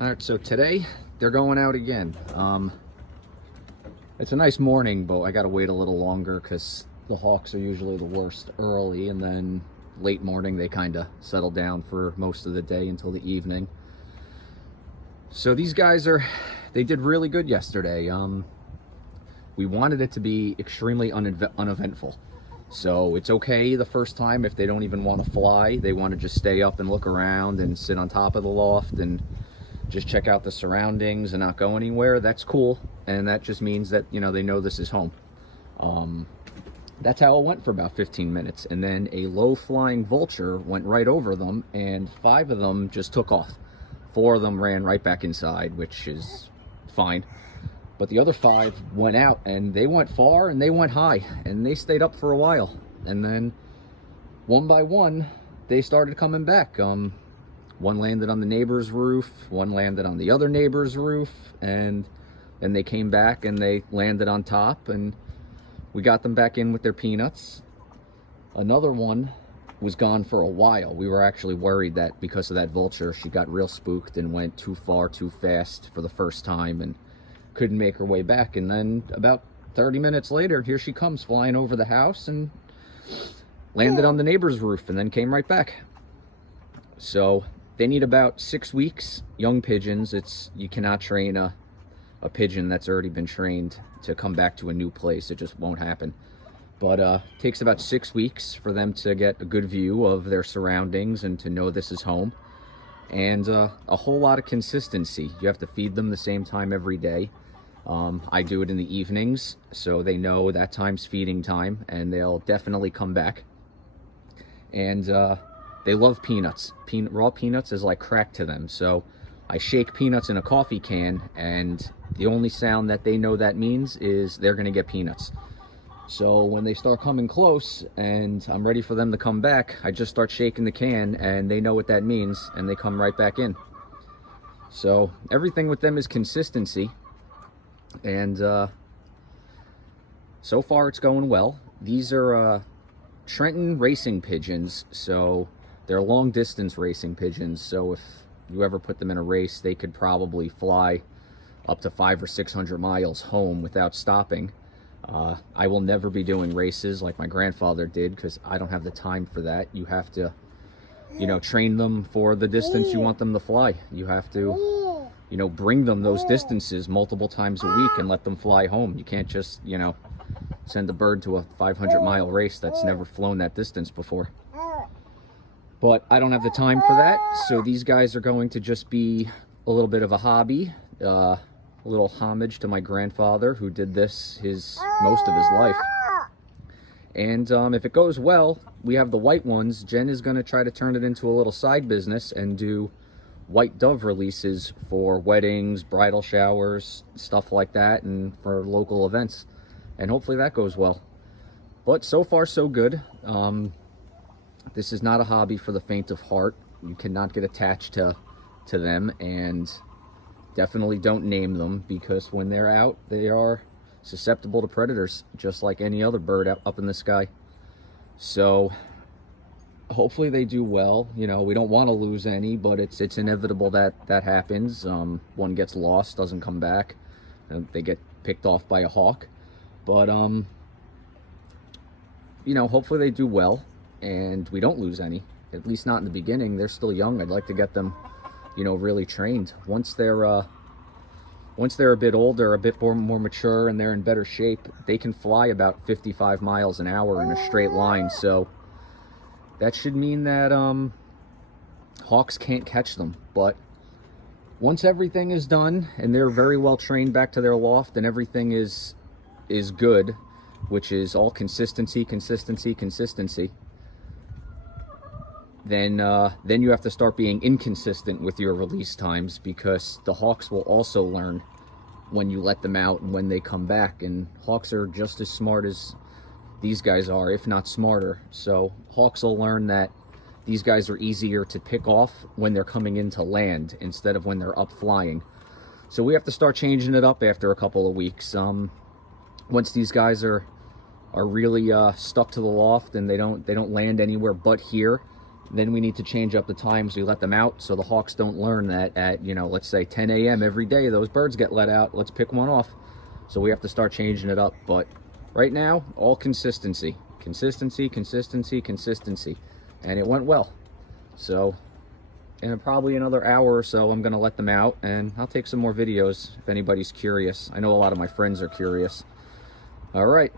All right, so today they're going out again. It's a nice morning, but I gotta wait a little longer because the hawks are usually the worst early, and then late morning they kind of settle down for most of the day until the evening. So these guys they did really good yesterday. We wanted it to be extremely uneventful. So it's okay the first time if they don't even want to fly. They want to just stay up and look around and sit on top of the loft and just check out the surroundings and not go anywhere. That's cool, and that just means that, you know, they know this is home. That's how it went for about 15 minutes, and then a low-flying vulture went right over them, and 5 of them just took off. 4 of them ran right back inside, which is fine. But the other 5 went out, and they went far and they went high, and they stayed up for a while. And then one by one, they started coming back. One landed on the neighbor's roof, one landed on the other neighbor's roof, and then they came back and they landed on top, and we got them back in with their peanuts. Another one was gone for a while. We were actually worried that because of that vulture, she got real spooked and went too far too fast for the first time and couldn't make her way back. And then about 30 minutes later, here she comes flying over the house and landed on the neighbor's roof and then came right back. So they need about 6 weeks. Young pigeons, you cannot train a pigeon that's already been trained to come back to a new place. It just won't happen. But takes about 6 weeks for them to get a good view of their surroundings and to know this is home. And a whole lot of consistency. You have to feed them the same time every day. I do it in the evenings, so they know that time's feeding time, and they'll definitely come back. And they love peanuts. Raw peanuts is like crack to them. So I shake peanuts in a coffee can, and the only sound that they know that means is they're gonna get peanuts. So when they start coming close and I'm ready for them to come back, I just start shaking the can, and they know what that means, and they come right back in. So everything with them is consistency, and so far it's going well. These are Trenton racing pigeons, so they're long distance racing pigeons. So if you ever put them in a race, they could probably fly up to 500 or 600 miles home without stopping. I will never be doing races like my grandfather did, because I don't have the time for that. You have to, you know, train them for the distance you want them to fly. You have to, you know, bring them those distances multiple times a week and let them fly home. You can't just, you know, send a bird to a 500-mile race that's never flown that distance before. But I don't have the time for that, so these guys are going to just be a little bit of a hobby, a little homage to my grandfather, who did this most of his life. And if it goes well, we have the white ones. Jen is going to try to turn it into a little side business and do white dove releases for weddings, bridal showers, stuff like that, and for local events. And hopefully that goes well. But so far so good. This is not a hobby for the faint of heart. You cannot get attached to them, and definitely don't name them, because when they're out, they are susceptible to predators, just like any other bird up in the sky. So hopefully they do well. You know, we don't want to lose any, but it's inevitable that happens. One gets lost, doesn't come back, and they get picked off by a hawk. But you know, hopefully they do well and we don't lose any, at least not in the beginning. They're still young. I'd like to get them, you know, really trained. Once they're a bit older, a bit more mature, and they're in better shape, they can fly about 55 miles an hour in a straight line. So that should mean that hawks can't catch them. But once everything is done and they're very well trained back to their loft and everything is good, which is all consistency, then you have to start being inconsistent with your release times, because the hawks will also learn when you let them out and when they come back. And hawks are just as smart as these guys are, if not smarter. So hawks will learn that these guys are easier to pick off when they're coming into land instead of when they're up flying. So we have to start changing it up after a couple of weeks. Once these guys are really stuck to the loft and they don't land anywhere but here, Then we need to change up the times we let them out so the hawks don't learn that at, you know, let's say 10 a.m. every day those birds get let out. Let's pick one off. So we have to start changing it up. But right now, all consistency. Consistency, consistency, consistency. And it went well. So in probably another hour or so, I'm going to let them out, and I'll take some more videos if anybody's curious. I know a lot of my friends are curious. All right.